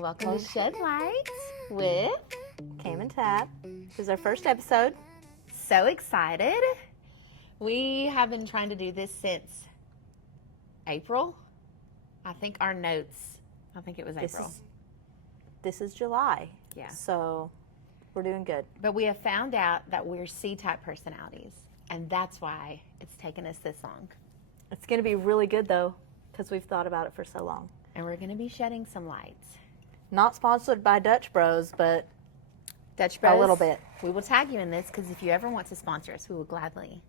Welcome to Shed Light with Cam and Tab. This is our first episode. So excited. We have been trying to do this since April. I think it was April. This is July. Yeah. So we're doing good. But we have found out that we're C-type personalities, and that's why it's taken us this long. It's going to be really good, though, because we've thought about it for so long. And we're going to be shedding some lights. Not sponsored by Dutch Bros, but Dutch Bros, a little bit. We will tag you in this because if you ever want to sponsor us, we will gladly.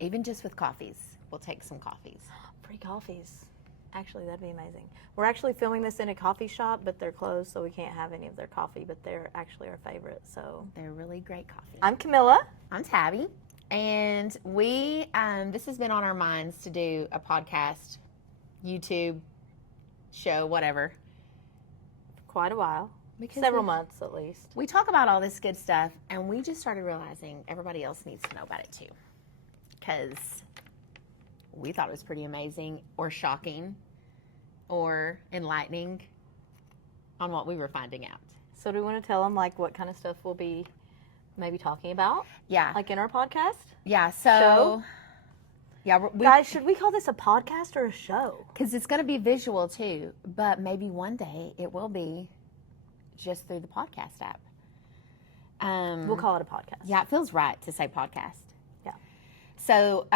Even just with coffees, we'll take some coffees. Free coffees. Actually, that'd be amazing. We're actually filming this in a coffee shop, but they're closed, so we can't have any of their coffee, but they're actually our favorite, so. They're really great coffee. I'm Camilla. I'm Tabby. And we, this has been on our minds to do a podcast, YouTube, show, whatever. Quite a while. Because Several months, at least. We talk about all this good stuff, and we just started realizing everybody else needs to know about it, too. Because we thought it was pretty amazing or shocking or enlightening on what we were finding out. So do we want to tell them, like, what kind of stuff we'll be maybe talking about? Yeah. Like in our podcast? Yeah, so. Show? Yeah, Guys, should we call this a podcast or a show? Because it's going to be visual, too. But maybe one day it will be just through the podcast app. We'll call it a podcast. Yeah, it feels right to say podcast. Yeah. So,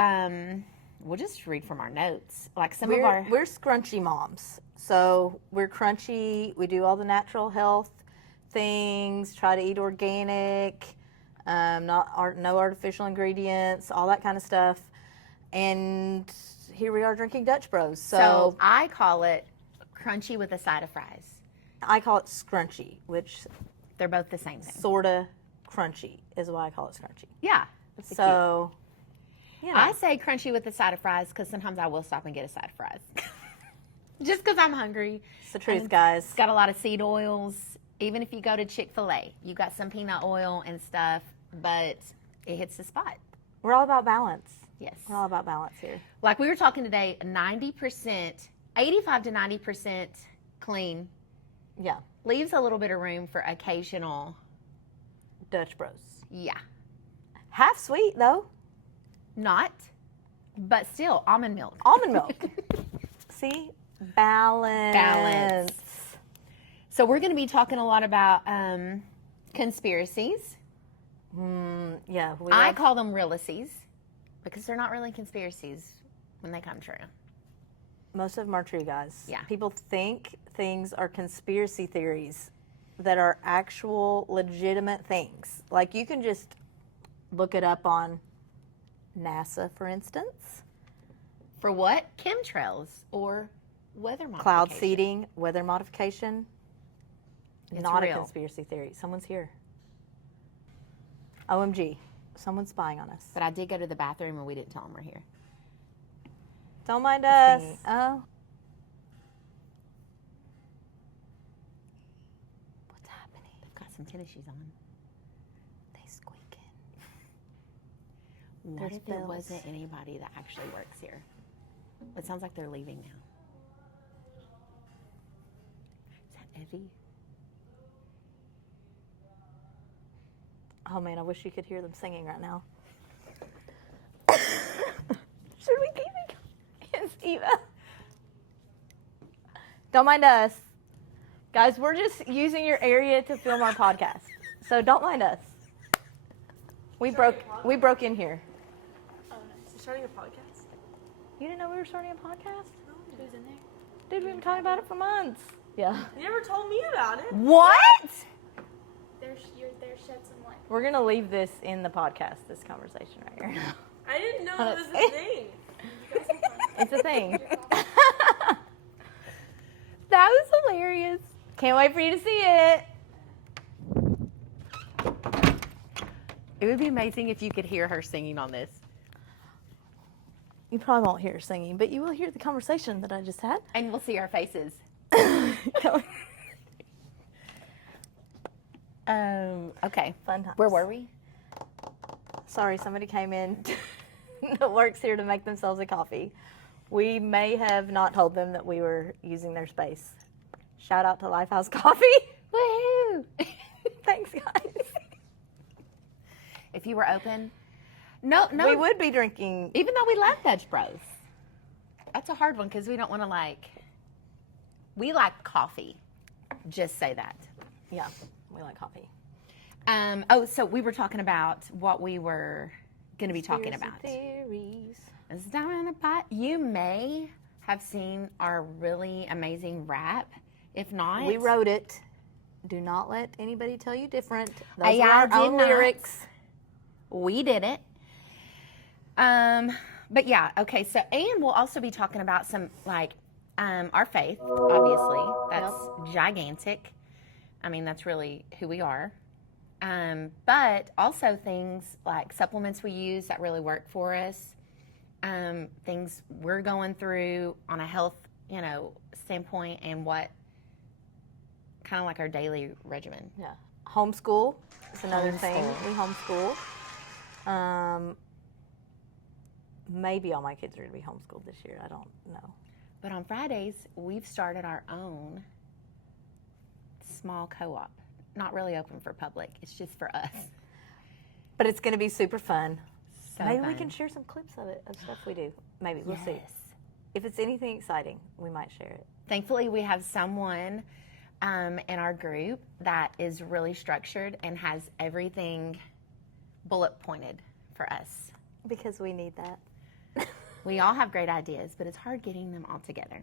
we'll just read from our notes. Like We're scrunchy moms. So we're crunchy. We do all the natural health things, try to eat organic, no artificial ingredients, all that kind of stuff. And here we are drinking Dutch Bros. So I call it crunchy with a side of fries. I call it scrunchy, which They're both the same thing. sort of crunchy is why I call it scrunchy. Yeah. So, yeah. I say crunchy with a side of fries because sometimes I will stop and get a side of fries. Just because I'm hungry. It's the truth, guys. It's got a lot of seed oils. Even if you go to Chick-fil-A, you got some peanut oil and stuff, but it hits the spot. We're all about balance. Yes. We're all about balance here. Like we were talking today, 90%, 85 to 90% clean. Yeah. Leaves a little bit of room for occasional. Dutch Bros. Yeah. Half sweet, though. Not, but still, almond milk. Almond milk. See? Balance. So we're going to be talking a lot about conspiracies. Yeah. I call them realities because they're not really conspiracies when they come true. Most of them are true, guys. Yeah. People think things are conspiracy theories that are actual legitimate things. Like you can just look it up on NASA, for instance. For what? Chemtrails or weather modification. Cloud seeding, weather modification. It's not real. a conspiracy theory. Someone's here. OMG. Someone's spying on us. But I did go to the bathroom and we didn't tell them we're here. Don't mind us. See. Oh. What's happening? They've got some tennis shoes on. They squeaking. What There's if bells. it wasn't anybody that actually works here? It sounds like they're leaving now. Is that Evie? Oh man, I wish you could hear them singing right now. Should we keep it going? It's Eva. Don't mind us. Guys, we're just using your area to film our podcast. So don't mind us. We broke in here. Oh, nice. You're starting a podcast? You didn't know we were starting a podcast? No. Who's in there? Dude, we've been talking about it for months. Yeah. You never told me about it. What? You're there, shed some light. We're going to leave this in the podcast, this conversation right here. I didn't know it was a thing. You guys have fun. It's a thing. That was hilarious. Can't wait for you to see it. It would be amazing if you could hear her singing on this. You probably won't hear her singing, but you will hear the conversation that I just had. And we'll see our faces. Okay. Fun times. Where were we? Sorry, somebody came in that works here to make themselves a coffee. We may have not told them that we were using their space. Shout out to Lifehouse Coffee. Woohoo! Thanks, guys. If you were open, no, We would be drinking. even though we love Dutch Bros. That's a hard one because we don't want to we like coffee. Just say that. Yeah, we like coffee. So we were talking about what we were going to be talking about. Theories. It's down in the pot. You may have seen our really amazing rap. If not, We wrote it. Do not let anybody tell you different. Those I are our did own not. lyrics. We did it. But yeah, okay. So, and we'll also be talking about some our faith. Obviously, that's gigantic. I mean, that's really who we are. But also things like supplements we use that really work for us. Things we're going through on a health, standpoint, and what kind of like our daily regimen. Yeah. Homeschool is another thing. Homeschool. We homeschool. Maybe all my kids are going to be homeschooled this year. I don't know. But on Fridays, we've started our own small co-op. Not really open for public. It's just for us. But it's going to be super fun. So Maybe we fun. can share some clips of it, of stuff we do. Maybe. We'll see. Yes. If it's anything exciting, we might share it. Thankfully, we have someone in our group that is really structured and has everything bullet pointed for us. Because we need that. We all have great ideas, but it's hard getting them all together.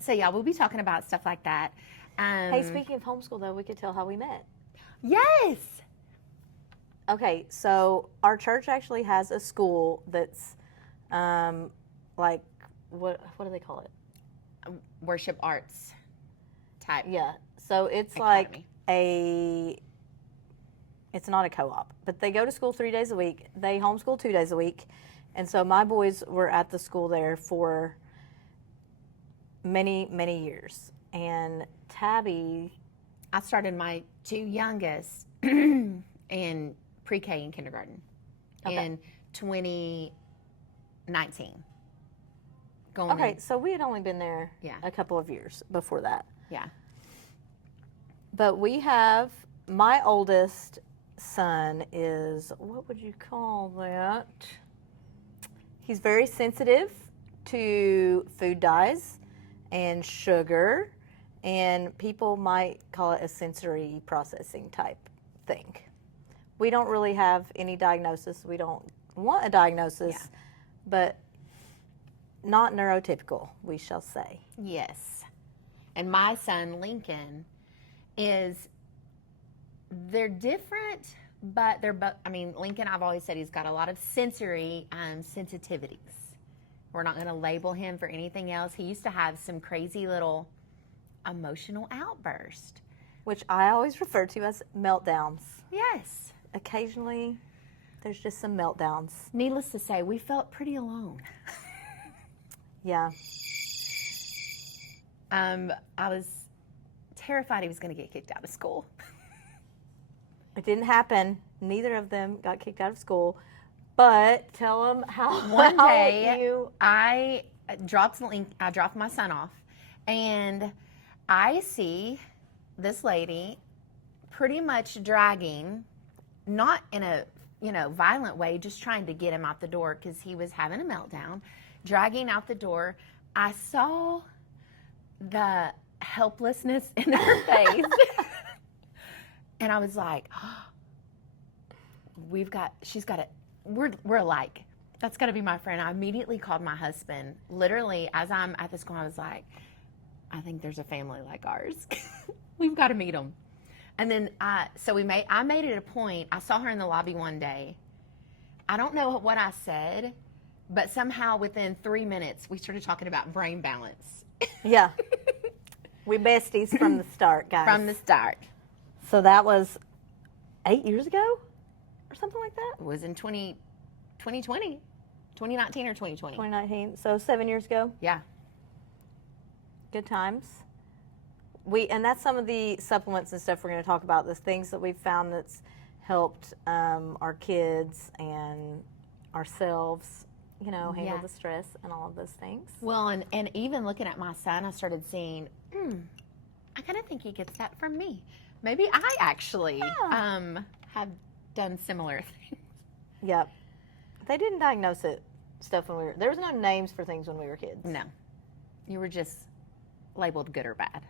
So yeah, we'll be talking about stuff like that. Hey, speaking of homeschool, though, we could tell how we met. Yes. Okay, so our church actually has a school that's like, what do they call it? Worship arts type. Yeah, so it's Academy. it's not a co-op, but they go to school 3 days a week. They homeschool 2 days a week. And so my boys were at the school there for many, many years. And Tabby, I started my two youngest in pre-K and kindergarten in 2019. okay, so we had only been there Yeah. a couple of years before that. Yeah. But we have, my oldest son is, what would you call that? He's very sensitive to food dyes and sugar, and people might call it a sensory processing type thing. We don't really have any diagnosis. We don't want a diagnosis, but not neurotypical, we shall say. Yes. And my son, Lincoln, they're different, but they're both, Lincoln, I've always said he's got a lot of sensory sensitivities. We're not going to label him for anything else. He used to have some crazy little emotional outburst. Which I always refer to as meltdowns. Yes. Occasionally, there's just some meltdowns. Needless to say, we felt pretty alone. Yeah. I was terrified he was going to get kicked out of school. It didn't happen. Neither of them got kicked out of school. But tell them how One how day, you... I dropped my son off, and I see this lady pretty much dragging, not in a violent way, just trying to get him out the door because he was having a meltdown, dragging out the door. I saw the helplessness in her face. And I was like, we're alike. That's got to be my friend. I immediately called my husband. Literally, as I'm at the school, I was like, I think there's a family like ours. We've got to meet them. And then, I made it a point. I saw her in the lobby one day. I don't know what I said, but somehow within 3 minutes, we started talking about brain balance. Yeah. We besties from the start, guys. From the start. So that was 8 years ago or something like that? It was in 2020, 2019 or 2020. 2019. So 7 years ago. Yeah. Good times. And that's some of the supplements and stuff we're going to talk about. The things that we've found that's helped our kids and ourselves, handle the stress and all of those things. Well, and even looking at my son, I started seeing, I kind of think he gets that from me. Maybe I actually have done similar things. Yep. They didn't diagnose stuff when we were. There was no names for things when we were kids. No, you were just labeled good or bad,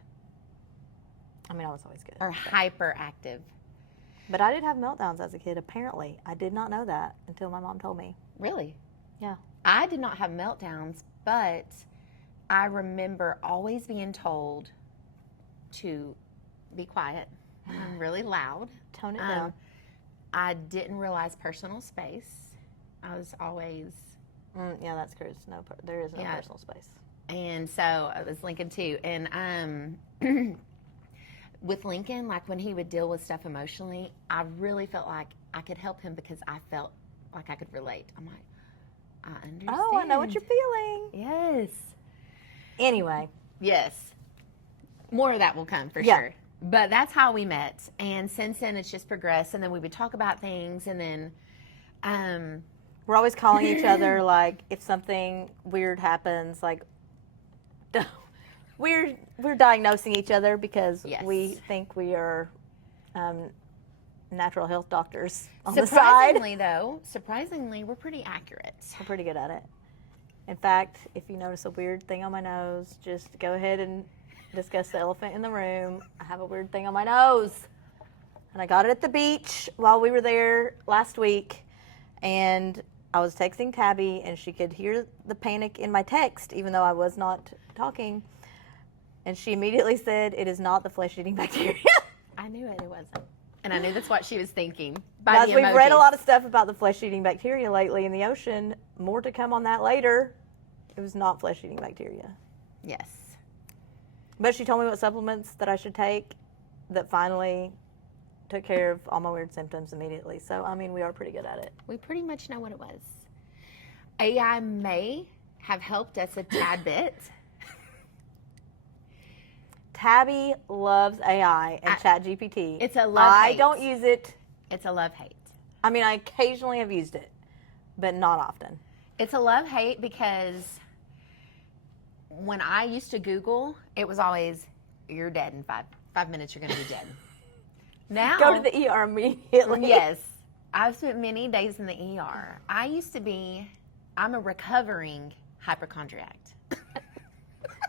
I mean, I was always good. or hyperactive. But I did have meltdowns as a kid. Apparently, I did not know that until my mom told me. Really? Yeah. I did not have meltdowns, but I remember always being told to be quiet. I'm really loud. Tone it down. I didn't realize personal space. I was always, Yeah, that's true. There is no Yeah. personal space. and so it was Lincoln too. And with Lincoln, like when he would deal with stuff emotionally, I really felt like I could help him because I felt like I could relate. I'm like, I understand. Oh, I know what you're feeling. Yes. Anyway, Yes. More of that will come for Yeah. sure. But that's how we met. And since then, it's just progressed. And then we would talk about things. And then, we're always calling each other, like, if something weird happens, like, we're diagnosing each other because Yes. we think we are natural health doctors on the side. surprisingly, we're pretty accurate. We're pretty good at it. In fact, if you notice a weird thing on my nose, just go ahead and discuss the elephant in the room. I have a weird thing on my nose. And I got it at the beach while we were there last week. And I was texting Tabby, and she could hear the panic in my text, even though I was not talking. And she immediately said, "It is not the flesh-eating bacteria." I knew it wasn't. And I knew that's what she was thinking. Guys, we've read a lot of stuff about the flesh-eating bacteria lately in the ocean. More to come on that later. It was not flesh-eating bacteria. Yes. But she told me what supplements that I should take that finally took care of all my weird symptoms immediately. So, I mean, we are pretty good at it. We pretty much know what it was. AI may have helped us a tad bit. Tabby loves AI and ChatGPT. It's a I love-hate. don't use it. It's a love-hate. I mean, I occasionally have used it, but not often. It's a love-hate because when I used to Google, it was always, you're dead in five minutes, you're going to be dead. Now, Go to the ER immediately. yes, I've spent many days in the ER. I'm a recovering hypochondriac.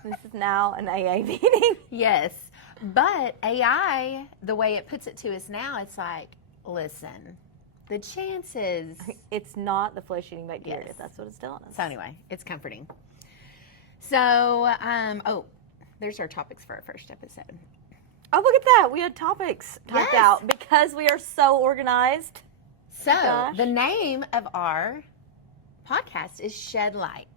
This is now an AA meeting. Yes, but AI, the way it puts it to us now, it's like, listen, the chances. It's not the flesh-eating bacteria. Yes. That's what it's telling us. So anyway, it's comforting. So, there's our topics for our first episode. Oh, look at that. We had topics typed Yes. out because we are so organized. So, gosh. the name of our podcast is Shed Light.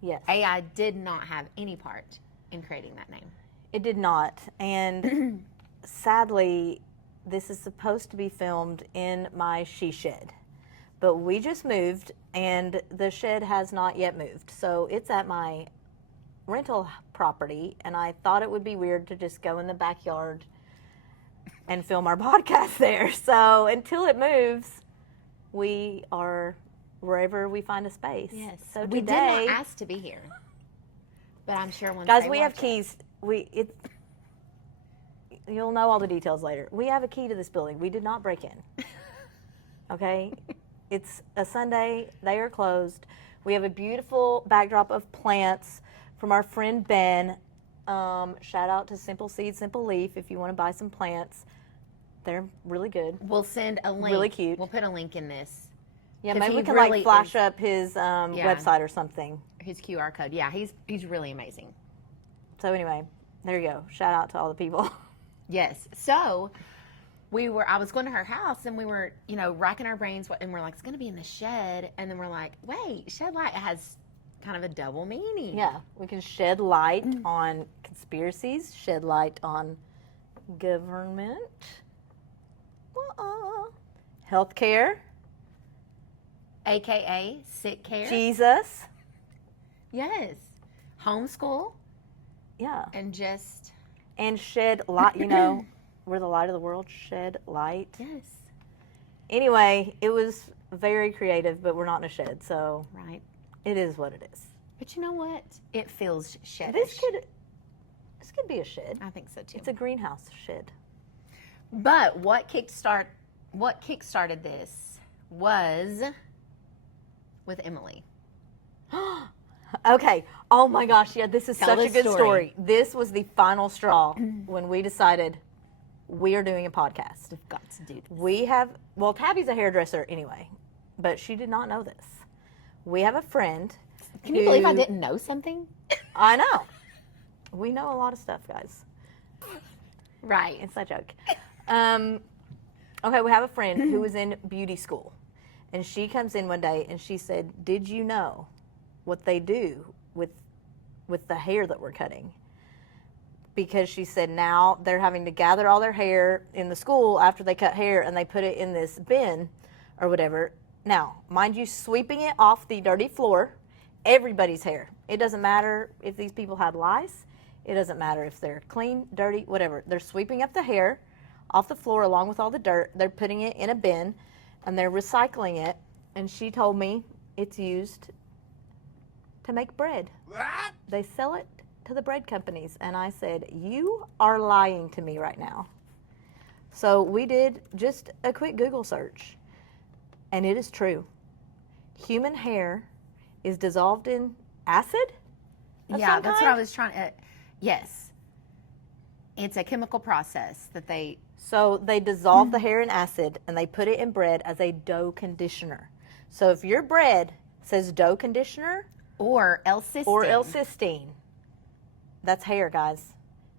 Yes. AI did not have any part in creating that name. It did not. And sadly, this is supposed to be filmed in my she shed. But we just moved, and the shed has not yet moved. So it's at my rental property, and I thought it would be weird to just go in the backyard and film our podcast there. So until it moves, we are wherever we find a space. Yes. So we today, did not ask to be here. But I'm sure once guys, they we have watch it- keys. You'll know all the details later. We have a key to this building. We did not break in. Okay? It's a Sunday. They are closed. We have a beautiful backdrop of plants from our friend Ben. Shout out to Simple Seed, Simple Leaf if you want to buy some plants. They're really good. We'll send a link. Really cute. We'll put a link in this. Yeah, 'Cause maybe we he can really like flash is- up his website or something. His QR code. Yeah, he's really amazing. So anyway, there you go. Shout out to all the people. Yes. So I was going to her house and we were, racking our brains and we're like, it's going to be in the shed. And then we're like, wait, Shed Light has kind of a double meaning. Yeah, we can shed light on conspiracies, shed light on government, healthcare, AKA sick care. Jesus. Yes. Homeschool Yeah, and just, and shed light. We're the light of the world. Shed light. yes. Anyway, it was very creative, but we're not in a shed, so Right. it is what it is. But you know what? It feels shedish. This could could be a shed. I think so too. It's a greenhouse shed. But what kickstarted this was with Emily. Okay. Oh my gosh. Yeah, this is Tell such a the good story. story. This was the final straw when we decided we are doing a podcast. We've got to do this. We have, well, Tabby's a hairdresser anyway, but she did not know this. We have a friend. Can you believe I who- didn't know something? I know. We know a lot of stuff, guys. Right. Inside joke. Okay, we have a friend who was in beauty school, and she comes in one day and she said, "Did you know what they do with the hair that we're cutting?" Because she said now they're having to gather all their hair in the school after they cut hair, and they put it in this bin or whatever. Now, mind you, sweeping it off the dirty floor, everybody's hair. It doesn't matter if these people had lice. It doesn't matter if they're clean, dirty, whatever. They're sweeping up the hair off the floor along with all the dirt. They're putting it in a bin, and they're recycling it. And she told me it's used to make bread. They sell it to the bread companies. And I said, you are lying to me right now. So we did just a quick Google search, and it is true. Human hair is dissolved in acid? Of Yeah, some that's what kind? I was trying to. Yes. It's a chemical process that they. So they dissolve the hair in acid and they put it in bread as a dough conditioner. So if your bread says dough conditioner Or L-cysteine. or L-cysteine, that's hair, guys.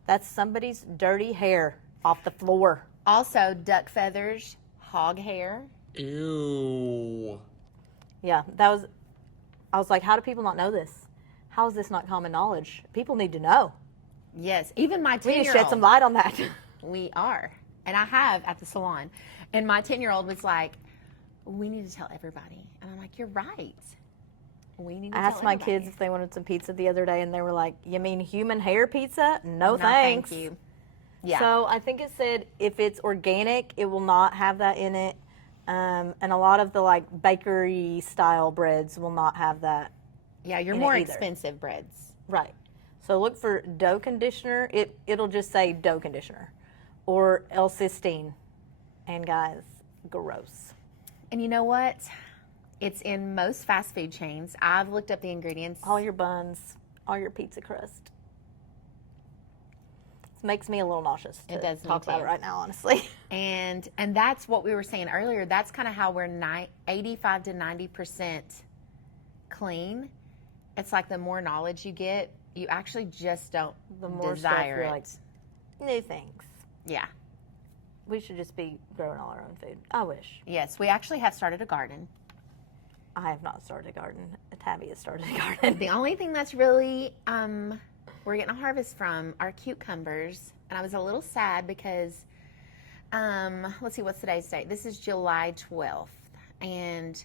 That's somebody's dirty hair off the floor. Also, duck feathers, hog hair. Ew. Yeah, I was like, how do people not know this? How is this not common knowledge? People need to know. Yes, even my 10-year-old. We need to shed some light on that. We are. And I have at the salon. And my 10-year-old was like, we need to tell everybody. And I'm like, you're right. We need to I tell asked my everybody. kids if they wanted some pizza the other day, and they were like, you mean human hair pizza? No, No, thanks. thank you. Yeah. So I think it said if it's organic, it will not have that in it. And a lot of the like bakery style breads will not have that. Yeah, you're in it more either. expensive breads. Right. So look for dough conditioner. It'll just say dough conditioner or L-cysteine. And guys, gross. And you know what? It's in most fast food chains. I've looked up the ingredients. All your buns, all your pizza crust. It makes me a little nauseous to It does me talk about too. it right now, honestly. And that's what we were saying earlier. That's kind of how we're 85 to 90% clean. It's like the more knowledge you get, you actually just don't The more desire stuff you're it. like, no thanks. Yeah. We should just be growing all our own food. I wish. Yes, we actually have started a garden. I have not started a garden. Tabby has started a garden. The only thing that's really we're getting a harvest from are cucumbers, and I was a little sad because let's see, what's today's date? This is July 12th, and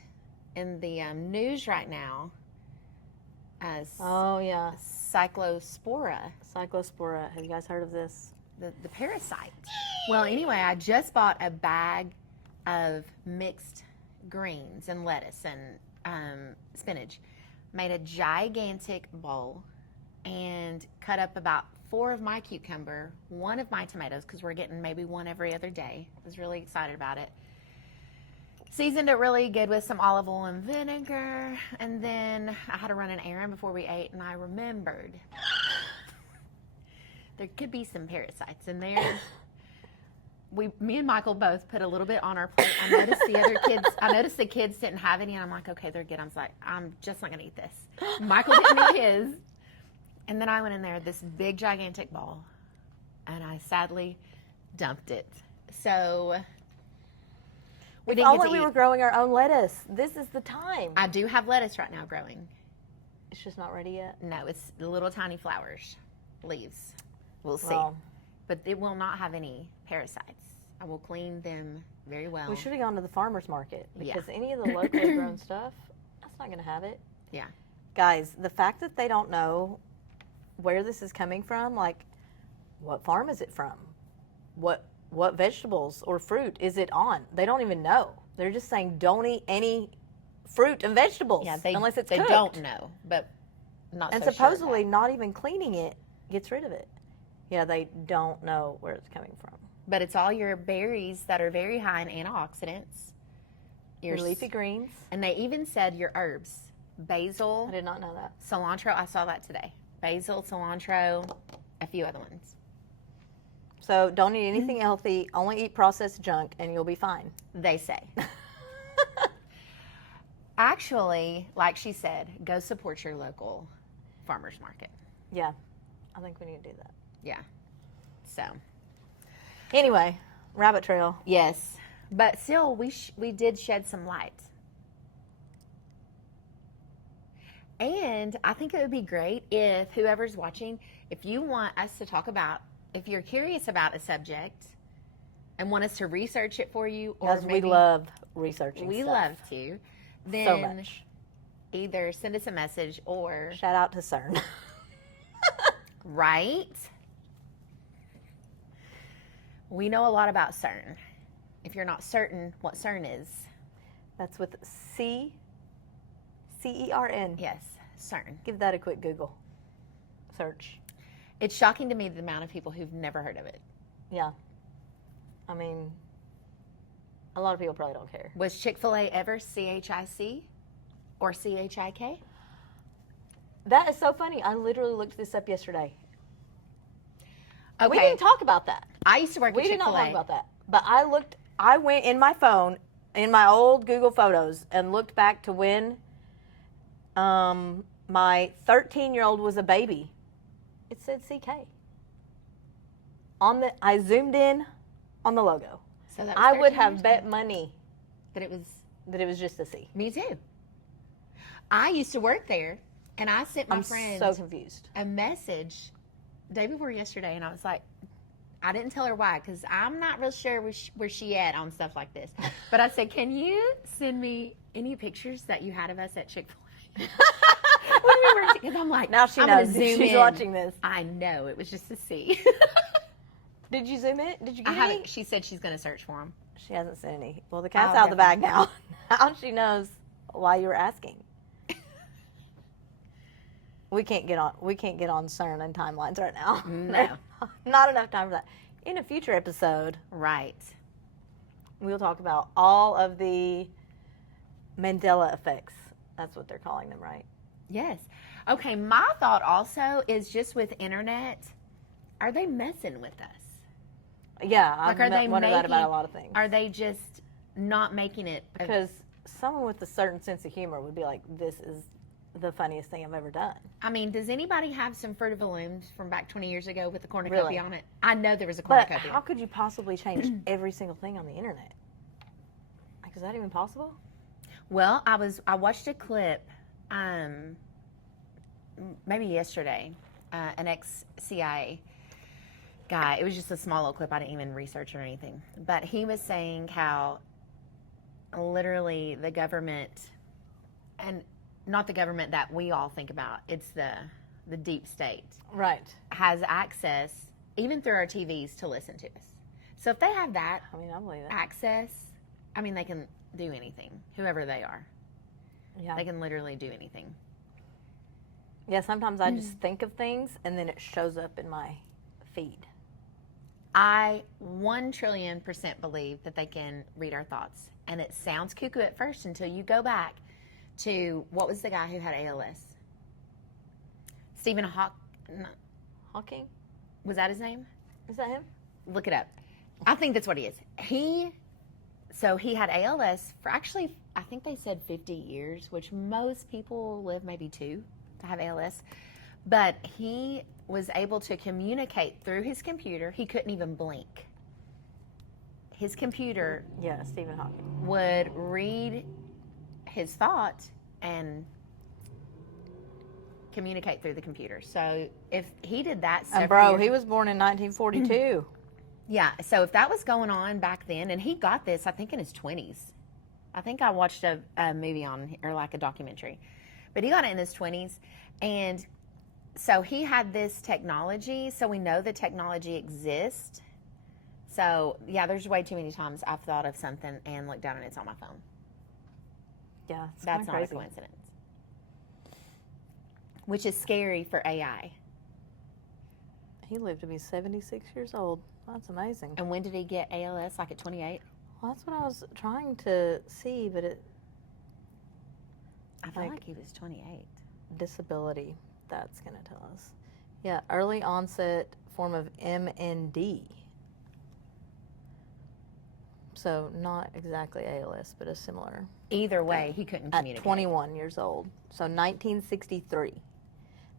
in the news right now, Oh, yeah. cyclospora, Cyclospora. Have you guys heard of this? the parasite. Well, anyway, I just bought a bag of mixed greens and lettuce and spinach. Made a gigantic bowl and cut up about 4 of my cucumber, 1 of my tomatoes, because we're getting maybe 1 every other day. I was really excited about it. Seasoned it really good with some olive oil and vinegar, and then I had to run an errand before we ate, and I remembered there could be some parasites in there. Me and Michael both put a little bit on our plate. I noticed the kids didn't have any, and I'm like, okay, they're good. I was like, I'm just not gonna eat this. Michael didn't eat his, and then I went in there, this big gigantic bowl, and I sadly dumped it. So we If didn't get only to we eat. were growing our own lettuce. This is the time. I do have lettuce right now growing. It's just not ready yet. No, it's the little tiny flowers, leaves. We'll see. Well, But it will not have any parasites. I will clean them very well. we should have gone to the farmer's market Yeah. because any of the locally grown stuff, that's not going to have it. Yeah. Guys, the fact that they don't know where this is coming from, like, what farm is it from? What vegetables or fruit is it on? They don't even know. They're just saying don't eat any fruit and vegetables Yeah, unless it's they cooked. don't know, but not And so supposedly sure not even cleaning it gets rid of it. Yeah, they don't know where it's coming from. But it's all your berries that are very high in antioxidants. Your leafy greens. And they even said your herbs. Basil, I did not know that. cilantro. I saw that today. Basil, cilantro, a few other ones. So don't eat anything healthy. Only eat processed junk, and you'll be fine. They say. Actually, like she said, go support your local farmer's market. Yeah, I think we need to do that. Yeah. So, Anyway, rabbit trail. yes. But still, we did shed some light. And I think it would be great if whoever's watching, if you want us to talk about, if you're curious about a subject and want us to research it for you, or Because we love researching we stuff. love to, then So much. either send us a message or Shout out to CERN. right. We know a lot about CERN. If you're not certain what CERN is, That's with C-E-R-N. yes, CERN. Give that a quick Google search. It's shocking to me the amount of people who've never heard of it. Yeah. I mean, a lot of people probably don't care. Was Chick-fil-A ever CHIC or CHIK? That is so funny. I literally looked this up yesterday. Okay. We didn't talk about that. I used to work We at did not Chick-fil-A. talk about that. But I went in my phone, in my old Google Photos, and looked back to when my 13-year-old was a baby. It said CK. I zoomed in on the logo. So that was I would 13 have years bet ago. money that it was that it was just a C. me too. I used to work there, and I sent my I'm friend so confused. a message day before yesterday, and I was like, I didn't tell her why, because I'm not real sure where she at on stuff like this. But I said, can you send me any pictures that you had of us at Chick-fil-A? Because I'm like, Now she I'm gonna knows. zoom She's in. watching this. I know, it was just a C. Did you zoom in? Did you I get haven't, any? she said she's going to search for them. She hasn't sent any. Well, the cat's Oh, out of the bag now. Now she knows why you were asking. We can't get on CERN and timelines right now. No. Not enough time for that. In a future episode, Right. we'll talk about all of the Mandela effects. That's what they're calling them, right? Yes. Okay, my thought also is just with internet, are they messing with us? Yeah, Like, I've are they wondered that about making- a lot of things. Are they just not making it? Because someone with a certain sense of humor would be like, this is the funniest thing I've ever done. I mean, does anybody have some Fruit of the Looms from back 20 years ago with the cornucopia Really? on it? I know there was a But cornucopia. how could you possibly change every single thing on the internet? Like, is that even possible? Well, I watched a clip, maybe yesterday, an ex-CIA guy. It was just a small little clip. I didn't even research or anything. But he was saying how literally the government, and not the government that we all think about, it's the deep state, Right. has access, even through our TVs, to listen to us. So if they have that I mean, I believe it. access, I mean, they can do anything, whoever they are. Yeah. They can literally do anything. Yeah, sometimes I just think of things and then it shows up in my feed. I 1,000,000,000% believe that they can read our thoughts. And it sounds cuckoo at first until you go back to, what was the guy who had ALS? Stephen Hawking? was that his name? Is that him? Look it up. I think that's what he is. He had ALS for actually, I think they said 50 years, which most people live maybe 2 to have ALS. But he was able to communicate through his computer. He couldn't even blink. His computer Yeah, Stephen Hawking. would read his thought and communicate through the computer. So if he did that, And bro, he was born in 1942. yeah. So if that was going on back then, and he got this, I think in his 20s. I think I watched a movie on, or like a documentary, but he got it in his 20s, and so he had this technology. So we know the technology exists. So yeah, there's way too many times I've thought of something and looked down and it's on my phone. Yeah, it's That's kinda not crazy. a coincidence. Which is scary for AI. He lived to be 76 years old. That's amazing. And when did he get ALS? Like at 28? Well, that's what I was trying to see, but I feel Like- like he was 28. disability, that's going to tell us. Yeah, early onset form of MND. So not exactly ALS, but a similar. Either way, he couldn't At communicate. 21 years old. So 1963.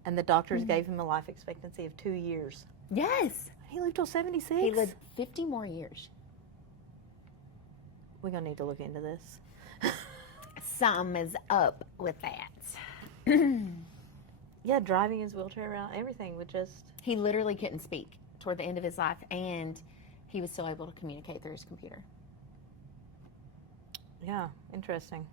And the doctors gave him a life expectancy of 2 years. Yes. He lived till 76? He lived 50 more years. We're going to need to look into this. Some is up with that. Yeah, driving his wheelchair around, everything would just... He literally couldn't speak toward the end of his life, and he was still able to communicate through his computer. Yeah, interesting.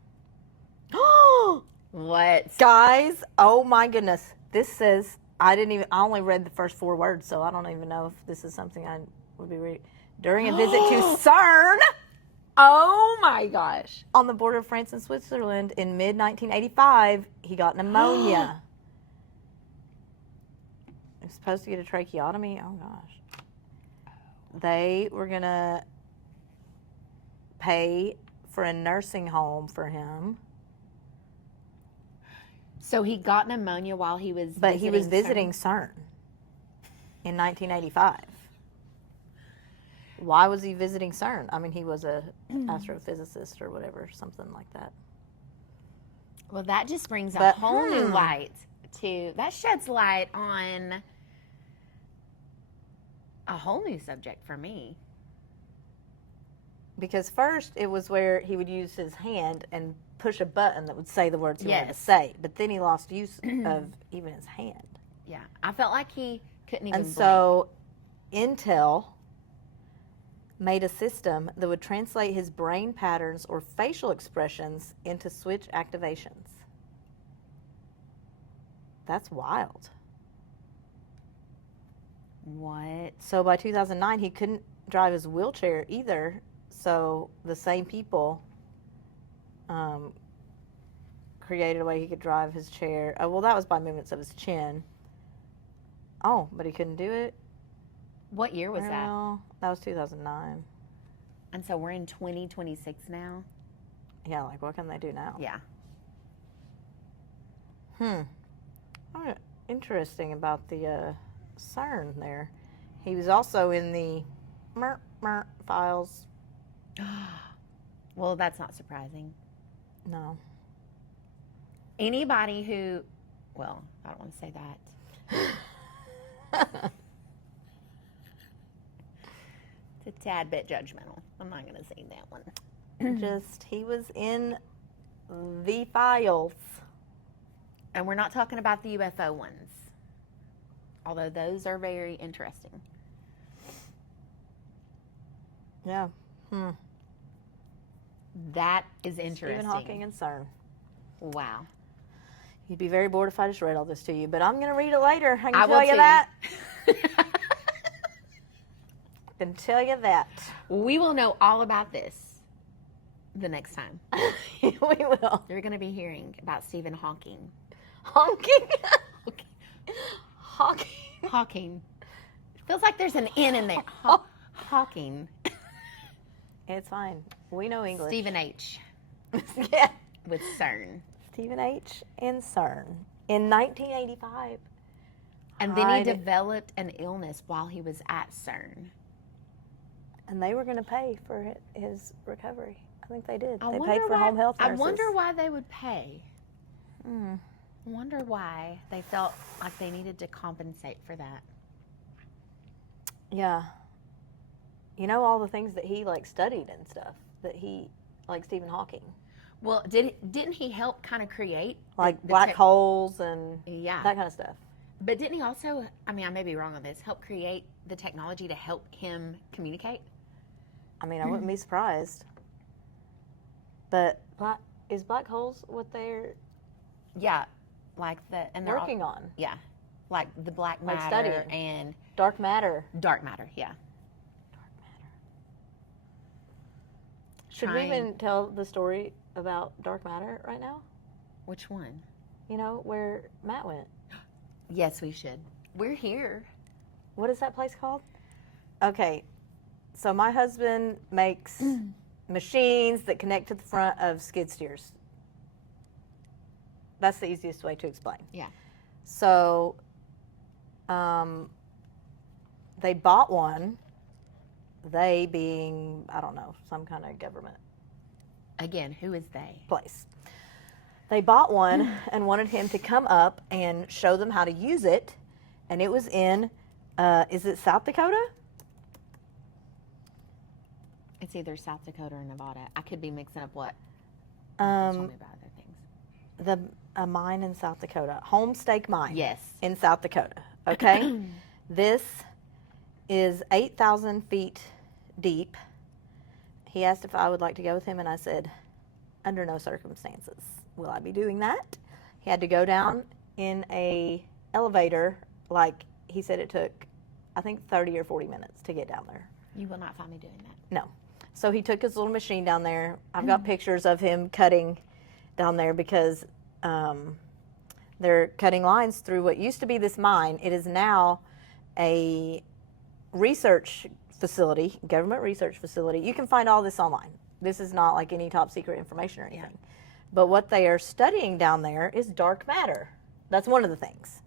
What? Guys, oh my goodness. This says, I only read the first 4 words, so I don't even know if this is something I would be reading. During a visit to CERN Oh my gosh. on the border of France and Switzerland in mid-1985, he got pneumonia. He was supposed to get a tracheotomy. Oh gosh. They were going to pay for a nursing home for him. So he got pneumonia while he was But he was CERN? visiting CERN in 1985. Why was he visiting CERN? I mean, he was a astrophysicist or whatever, something like that. Well, that just brings a But, whole new light to, that sheds light on a whole new subject for me. Because first it was where he would use his hand and push a button that would say the words he wanted to Yes. say. But then he lost use of even his hand. Yeah. I felt like he couldn't even And blink. so Intel made a system that would translate his brain patterns or facial expressions into switch activations. That's wild. What? So by 2009, he couldn't drive his wheelchair either. So the same people created a way he could drive his chair. Oh, well, that was by movements of his chin. Oh, but he couldn't do it? What year was that? Well, that was 2009. And so we're in 2026 now? Yeah, like what can they do now? Yeah. Oh, interesting about the CERN there. He was also in the files. Well, that's not surprising. No. Anybody who, well, I don't want to say that. It's a tad bit judgmental. I'm not going to say that one. Just, he was in the files. And we're not talking about the UFO ones, although those are very interesting. Yeah. That is interesting. Stephen Hawking and CERN. Wow. You'd be very bored if I just read all this to you, but I'm going to read it later. I can I tell will you too. that. I can tell you that. We will know all about this the next time. We will. You're going to be hearing about Stephen Hawking. Honking. Hawking. Hawking. Feels like there's an N in there. Hawking. It's fine. We know English. Stephen H. Yeah. with CERN. Stephen H. and CERN in 1985. And then he Hide- developed an illness while he was at CERN. And they were going to pay for his recovery. I think they did. I They wonder paid for why- home health I nurses. wonder why they would pay. Mm. I wonder why they felt like they needed to compensate for that. Yeah. You know all the things that he studied and stuff that he like Stephen Hawking, Well, didn't he help kind of create like the black tech- holes and Yeah, that kind of stuff. but didn't he also? I mean, I may be wrong on this. Help create the technology to help him communicate. I mean, I wouldn't be surprised. But black holes what they're Yeah, like and they're working on? Yeah, like the black Like matter studying. and Dark matter. dark matter. Yeah. Should we Trying- even tell the story about dark matter right now? Which one? You know where Matt went. Yes, we should. We're here. what is that place called? Okay, so my husband makes machines that connect to the front of skid steers. That's the easiest way to explain. Yeah. So they bought one, they being, I don't know, some kind of government Again, who is they? place. They bought one and wanted him to come up and show them how to use it. And it was in, is it South Dakota? It's either South Dakota or Nevada. I could be mixing up what. Tell me about other things. A mine in South Dakota, Homestake Mine. Yes. In South Dakota. Okay. This is 8,000 feet deep. He asked if I would like to go with him, and I said, under no circumstances will I be doing that. He had to go down in a elevator, like he said it took, I think 30 or 40 minutes to get down there. You will not find me doing that. No. So he took his little machine down there. I've got pictures of him cutting down there because they're cutting lines through what used to be this mine. It is now a research facility, government research facility. You can find all this online. This is not like any top secret information or anything. Yeah. But what they are studying down there is dark matter. That's one of the things.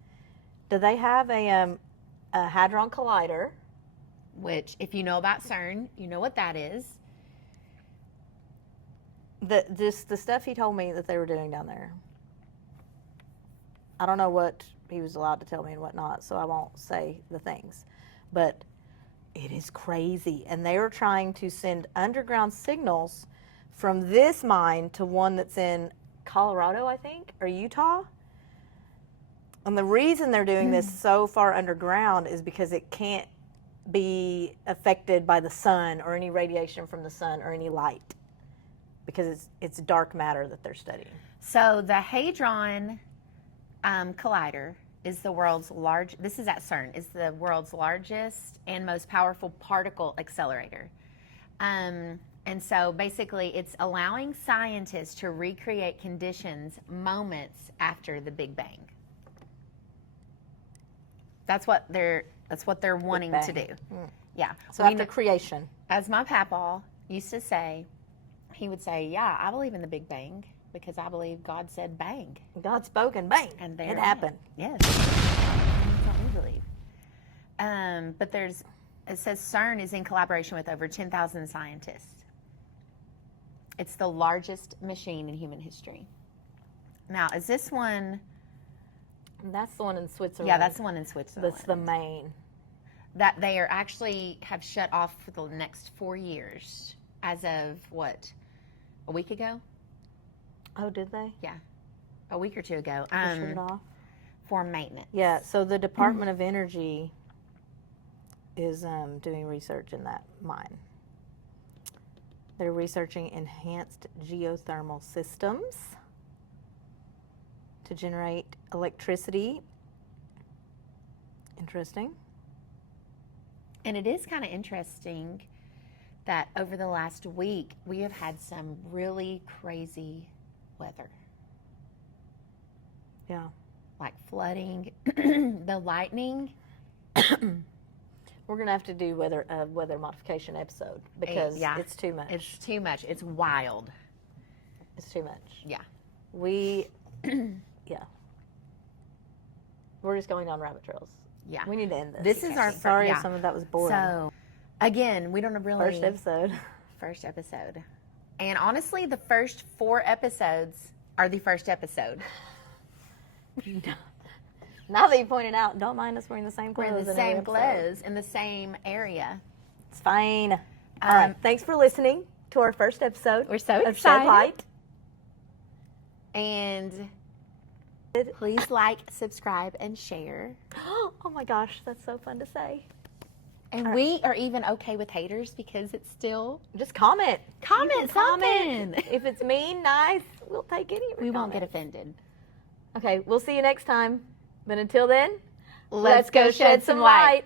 Do they have a hadron collider? Which, if you know about CERN, you know what that is. Just the stuff he told me that they were doing down there. I don't know what he was allowed to tell me and what not, so I won't say the things. But it is crazy. And they are trying to send underground signals from this mine to one that's in Colorado, I think, or Utah. And the reason they're doing this so far underground is because it can't be affected by the sun or any radiation from the sun or any light, because it's dark matter that they're studying. So the Hadron Collider is the world's this is at CERN, is the world's largest and most powerful particle accelerator. And so basically it's allowing scientists to recreate conditions moments after the Big Bang. That's what they're wanting to do. Yeah. So after creation. As my papa used to say, he would say, yeah, I believe in the Big Bang because I believe God said bang. God spoke and bang. And it happened. Yes. That's what we believe. But it says CERN is in collaboration with over 10,000 scientists. It's the largest machine in human history. Now, is this one? That's the one in Switzerland. Yeah, that's the one in Switzerland. That's the main. That they are actually have shut off for the next 4 years as of what? A week ago? Oh, did they? Yeah. A week or two ago. They shut it off? For maintenance. Yeah, so the Department of Energy is doing research in that mine. They're researching enhanced geothermal systems to generate electricity. Interesting. And it is kind of interesting that over the last week, we have had some really crazy weather. Yeah. Like flooding, the lightning. We're going to have to do weather modification episode because it's too much. It's too much. It's wild. It's too much. Yeah. Yeah. We're just going down rabbit trails. Yeah. We need to end this. This is our Sorry if some of that was boring. So, again, we don't really. First episode. And honestly, the first 4 episodes are the first episode. Now that you pointed out, don't mind us wearing the same clothes. We're in the same clothes in the same area. It's fine. All right. Thanks for listening to our first episode. We're so of Shed Light. And please like, subscribe, and share. Oh my gosh, that's so fun to say. And we are even okay with haters because it's still just comment. Comment something. If it's mean, nice, we'll take any of it. We won't get offended. Okay, we'll see you next time. But until then, let's go shed some light.